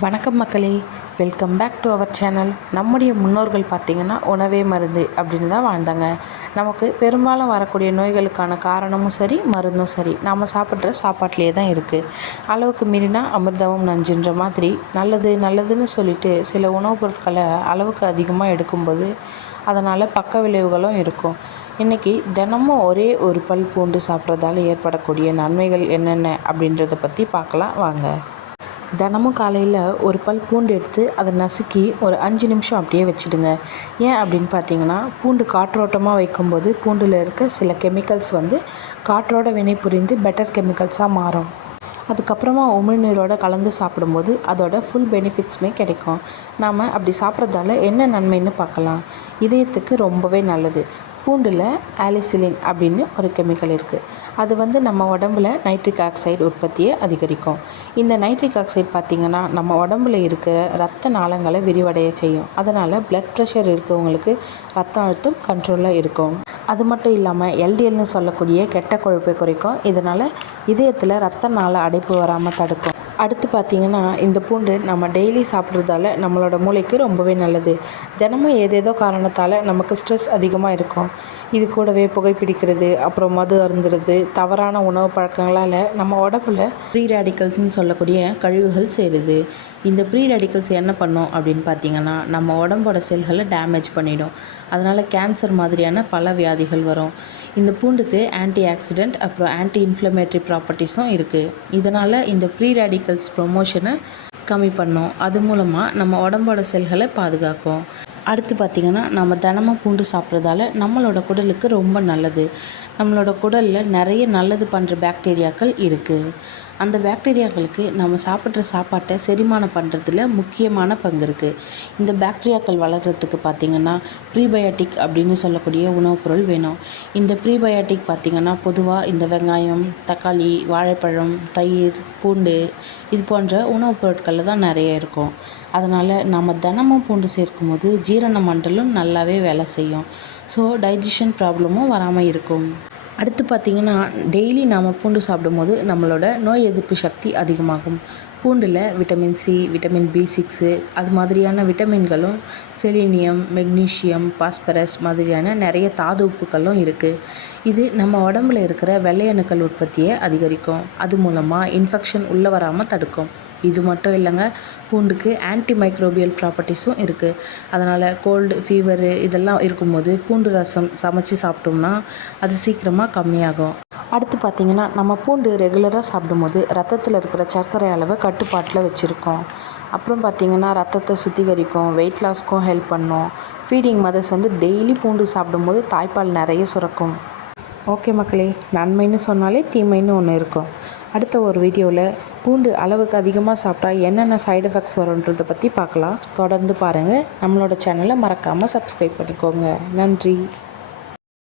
வணக்கம் மக்களே. Welcome back to our channel நம்முடைய முன்னோர்கள் பார்த்திங்கன்னா உணவே மருந்து அப்படின்னு தான் வாழ்ந்தாங்க. நமக்கு பெரும்பாலும் வரக்கூடிய நோய்களுக்கான காரணமும் சரி மருந்தும் சரி. நாம் சாப்பிட்ற சாப்பாட்டிலே தான் இருக்குது அளவுக்கு மீறினா அமிர்தமும் நஞ்சுன்ற மாதிரி நல்லது நல்லதுன்னு சொல்லிட்டு சில உணவுப் பொருட்களை அளவுக்கு அதிகமாக எடுக்கும்போது அதனால் பக்க விளைவுகளும் இருக்கும். இன்றைக்கி தினமும் ஒரே ஒரு பல் பூண்டு சாப்பிட்றதால ஏற்படக்கூடிய நன்மைகள் என்னென்ன அப்படின்றத பற்றி பார்க்கலாம். வாங்க. தினமும் காலையில் ஒரு பல் பூண்டு எடுத்து அதை நசுக்கி ஒரு அஞ்சு நிமிஷம் அப்படியே வச்சுடுங்க. ஏன் அப்படின்னு பார்த்தீங்கன்னா பூண்டு காற்றோட்டமாக வைக்கும்போது பூண்டில் இருக்க சில கெமிக்கல்ஸ் வந்து காற்றோட வினை புரிந்து பெட்டர் கெமிக்கல்ஸாக மாறும். அதுக்கப்புறமா உமிழ்நீரோட கலந்து சாப்பிடும்போது அதோட ஃபுல் பெனிஃபிட்ஸுமே கிடைக்கும். நாம் அப்படி சாப்பிட்றதால என்ன நன்மைன்னு பார்க்கலாம். இதயத்துக்கு ரொம்பவே நல்லது. பூண்டில் ஆலிசிலின் அப்படின்னு ஒரு கெமிக்கல் இருக்குது அது வந்து நம்ம உடம்புல நைட்ரிக் ஆக்சைடு உற்பத்தியை அதிகரிக்கும். இந்த நைட்ரிக் ஆக்சைடு பார்த்திங்கன்னா நம்ம உடம்புல இருக்கிற ரத்த நாளங்களை விரிவடைய செய்யும். அதனால் ப்ளட் ப்ரெஷர் இருக்கவங்களுக்கு ரத்த அழுத்தம் கண்ட்ரோலாக இருக்கும். அது மட்டும் இல்லாமல் எல்டிஎல்னு சொல்லக்கூடிய கெட்ட கொழுப்பை குறைக்கும். இதனால் இதயத்தில் ரத்த நாள அடைப்பு வராமல் தடுக்கும். அடுத்து பார்த்திங்கன்னா இந்த பூண்டு நம்ம டெய்லி சாப்பிட்றதால நம்மளோட மூளைக்கு ரொம்பவே நல்லது. தினமும் ஏதேதோ காரணத்தால் நமக்கு ஸ்ட்ரெஸ் அதிகமாக இருக்கும். இது கூடவே புகைப்பிடிக்கிறது அப்புறம் மது அருந்துறது தவறான உணவு பழக்கங்களால் நம்ம உடம்புல ப்ரீ ரேடிக்கல்ஸ்னு சொல்லக்கூடிய கழிவுகள் சேருது. இந்த ப்ரீ ரேடிக்கல்ஸ் என்ன பண்ணும் அப்படின்னு பார்த்தீங்கன்னா நம்ம உடம்போட செல்களை டேமேஜ் பண்ணிடும். அதனால் கேன்சர் மாதிரியான பல வியாதிகள் வரும். இந்த பூண்டுக்கு ஆன்டி ஆக்சிடெண்ட் அப்புறம் ஆன்டி இன்ஃப்ளமேட்ரி ப்ராப்பர்ட்டிஸும் இருக்குது இதனால் இந்த ப்ரீ ரேடிக்கல்ஸ் ப்ரொமோஷனை கம்மி பண்ணும். அது மூலமாக நம்ம உடம்போட செல்களை பாதுகாக்கும். அடுத்து பார்த்திங்கன்னா நம்ம தினமும் பூண்டு சாப்பிட்றதால நம்மளோட குடலுக்கு ரொம்ப நல்லது. நம்மளோட குடலில் நிறைய நல்லது பண்ணுற பாக்டீரியாக்கள் இருக்குது அந்த பாக்டீரியாக்களுக்கு நம்ம சாப்பிட்ற சாப்பாட்டை செரிமானம் பண்ணுறதுல முக்கியமான பங்கு இருக்குது இந்த பாக்டீரியாக்கள் வளர்கிறதுக்கு பார்த்திங்கன்னா ப்ரீபயோட்டிக் அப்படின்னு சொல்லக்கூடிய உணவுப் பொருள் வேணும். இந்த ப்ரீபயோட்டிக் பார்த்திங்கன்னா பொதுவாக இந்த வெங்காயம் தக்காளி வாழைப்பழம் தயிர் பூண்டு இது போன்ற உணவுப் பொருட்களில் தான் நிறைய இருக்கும். அதனால் நம்ம தினமும் பூண்டு சேர்க்கும் போது ஜீரண மண்டலம் நல்லாவே வேலை செய்யும். ஸோ டைஜஷன் ப்ராப்ளமும் வராமல் இருக்கும். அடுத்து பார்த்திங்கன்னா டெய்லி நாம் பூண்டு சாப்பிடும்போது நம்மளோட நோய் எதிர்ப்பு சக்தி அதிகமாகும். பூண்டில் vitamin C vitamin B six அது மாதிரியான விட்டமின்களும் செலினியம் மெக்னீஷியம் பாஸ்பரஸ் மாதிரியான நிறைய தாது உப்புகளும் இருக்குது இது நம்ம உடம்புல இருக்கிற வெள்ளையணுக்கள் உற்பத்தியை அதிகரிக்கும். அது மூலமாக இன்ஃபெக்ஷன் உள்ளே வராமல் தடுக்கும். இது மட்டும் இல்லைங்க பூண்டுக்கு ஆன்டி மைக்ரோபியல் ப்ராப்பர்ட்டிஸும் இருக்குது அதனால் கோல்டு ஃபீவரு இதெல்லாம் இருக்கும்போது பூண்டு ரசம் சமைச்சு சாப்பிட்டோம்னா அது சீக்கிரமாக கம்மியாகும். அடுத்து பார்த்திங்கன்னா நம்ம பூண்டு ரெகுலராக சாப்பிடும்போது ரத்தத்தில் இருக்கிற சர்க்கரை அளவை கட்டுப்பாட்டில் வச்சுருக்கோம். அப்புறம் பார்த்திங்கன்னா ரத்தத்தை சுத்திகரிக்கும் வெயிட் லாஸ்க்கும் ஹெல்ப் பண்ணும். ஃபீடிங் மதர்ஸ் வந்து டெய்லி பூண்டு சாப்பிடும்போது தாய்ப்பால் நிறைய சுரக்கும். ஓகே மக்களே நன்மைன்னு சொன்னாலே தீமைன்னு ஒன்று இருக்கும். அடுத்த ஒரு வீடியோவில் பூண்டு அளவுக்கு அதிகமாக சாப்பிட்டா என்னென்ன சைடு எஃபெக்ட்ஸ் வரும்ன்றதை பற்றி பார்க்கலாம். தொடர்ந்து பாருங்கள் நம்மளோட சேனலை மறக்காமல் சப்ஸ்கிரைப் பண்ணிக்கோங்க. நன்றி.